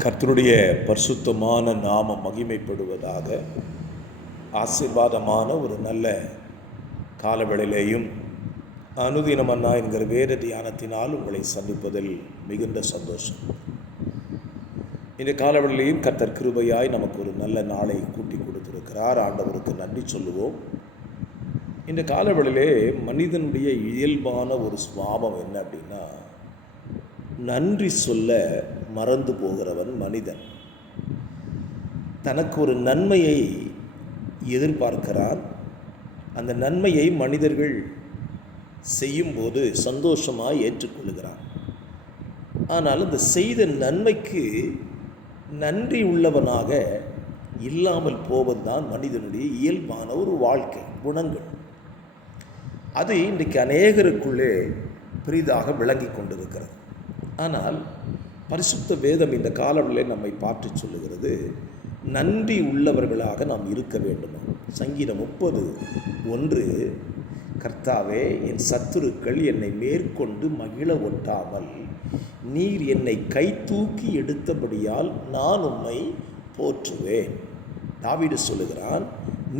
கர்த்தருடைய பரிசுத்தமான நாமம் மகிமைப்படுவதாக. ஆசீர்வாதமான ஒரு நல்ல காலவேளையிலேயும் அனுதினமன்னா என்கிற வேத தியானத்தினால் உங்களை சந்திப்பதில் மிகுந்த சந்தோஷம். இந்த காலவேளையிலேயும் கர்த்தர் கிருபையாய் நமக்கு ஒரு நல்ல நாளை கூட்டி கொடுத்திருக்கிறார். ஆண்டவருக்கு நன்றி சொல்லுவோம். இந்த காலவேளையிலே மனிதனுடைய இயல்பான ஒரு சுபாவம் என்ன அப்படின்னா, நன்றி சொல்ல மறந்து போகிறவன் மனிதன். தனக்கு ஒரு நன்மையை எதிர்பார்க்கிறான். அந்த நன்மையை மனிதர்கள் செய்யும்போது சந்தோஷமாக ஏற்றுக்கொள்கிறான். ஆனால் அந்த செய்த நன்மைக்கு நன்றி உள்ளவனாக இல்லாமல் போவதுதான் மனிதனுடைய இயல்பான ஒரு வாழ்க்கை குணங்கள். அது இன்றைக்கு அநேகருக்குள்ளே பெரிதாக விளங்கி கொண்டிருக்கிறது. ஆனால் பரிசுத்த வேதம் இந்த காலங்களில் நம்மை பார்த்து சொல்லுகிறது, நன்றி உள்ளவர்களாக நாம் இருக்க வேண்டுமா. சங்கீதம் 30:1, கர்த்தாவே, என் சத்துருக்கள் என்னை மேற்கொண்டு மகிழ ஒட்டாமல் நீர் என்னை கை தூக்கி எடுத்தபடியால் நான் உம்மை போற்றுவேன். தாவீது சொல்லுகிறான்,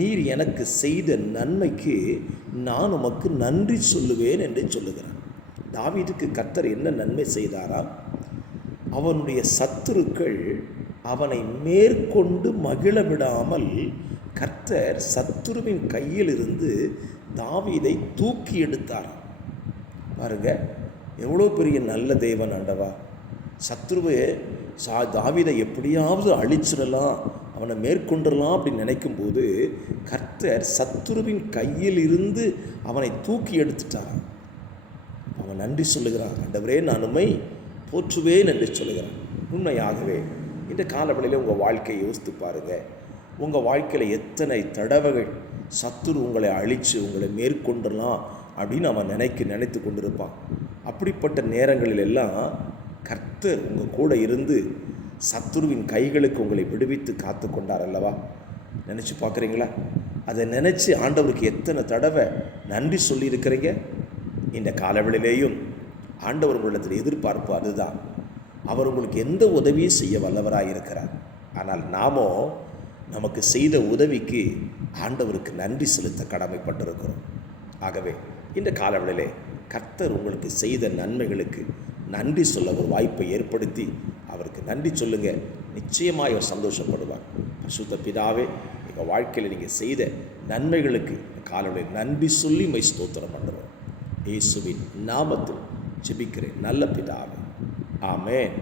நீர் எனக்கு செய்த நன்மைக்கு நான் உமக்கு நன்றி சொல்லுவேன் என்று சொல்லுகிறான். தாவீதுக்கு கர்த்தர் என்ன நன்மை செய்தாராம்? அவனுடைய சத்துருக்கள் அவனை மேற்கொண்டு மகிழ விடாமல் கர்த்தர் சத்துருவின் கையிலிருந்து தாவீதை தூக்கி எடுத்தாராம். பாருங்க, எவ்வளோ பெரிய நல்ல தேவன் ஆண்டவா. சத்துருவை தாவீதை எப்படியாவது அழிச்சிடலாம், அவனை மேற்கொண்டுடலாம் அப்படின்னு நினைக்கும்போது கர்த்தர் சத்துருவின் கையில் இருந்து அவனை தூக்கி எடுத்துட்டாரான். அவன் நன்றி சொல்லுகிறான், ஆண்டவரே நான் உம்மை போற்றுவேன் என்று சொல்லுகிறான். உண்மையாகவே இந்த காலவெளியில் உங்கள் வாழ்க்கையை யோசித்து பாருங்கள். உங்கள் வாழ்க்கையில் எத்தனை தடவைகள் சத்துரு உங்களை அழித்து உங்களை மேற்கொண்டலாம் அப்படின்னு அவன் நினைத்து கொண்டிருப்பான். அப்படிப்பட்ட நேரங்களில் எல்லாம் கர்த்தர் உங்கள் கூட இருந்து சத்துருவின் கைகளுக்கு உங்களை விடுவித்து காத்து கொண்டார் அல்லவா? நினச்சி பார்க்குறீங்களா? அதை நினச்சி ஆண்டவருக்கு எத்தனை தடவை நன்றி சொல்லியிருக்கிறீங்க? இந்த காலவெளியிலேயும் ஆண்டவர் உங்களிடத்தில் எதிர்பார்ப்பு அதுதான். அவர் உங்களுக்கு எந்த உதவியும் செய்ய வல்லவராக இருக்கிறார். ஆனால் நாமோ நமக்கு செய்த உதவிக்கு ஆண்டவருக்கு நன்றி செலுத்த கடமைப்பட்டிருக்கிறோம். ஆகவே இந்த காலவெளியிலே கர்த்தர் உங்களுக்கு செய்த நன்மைகளுக்கு நன்றி சொல்ல ஒரு வாய்ப்பை ஏற்படுத்தி அவருக்கு நன்றி சொல்லுங்கள். நிச்சயமாக அவர் சந்தோஷப்படுவார். பரிசுத்த பிதாவே, எங்கள் வாழ்க்கையில் நீங்கள் செய்த நன்மைகளுக்கு காலவெளியில் நன்றி சொல்லி மை ஸ்தோத்திரம் பண்ணுறோம். இயேசுவின் நாமத்தில் ஜெபிக்கிறேன் நல்ல பிதாவே. ஆமென்.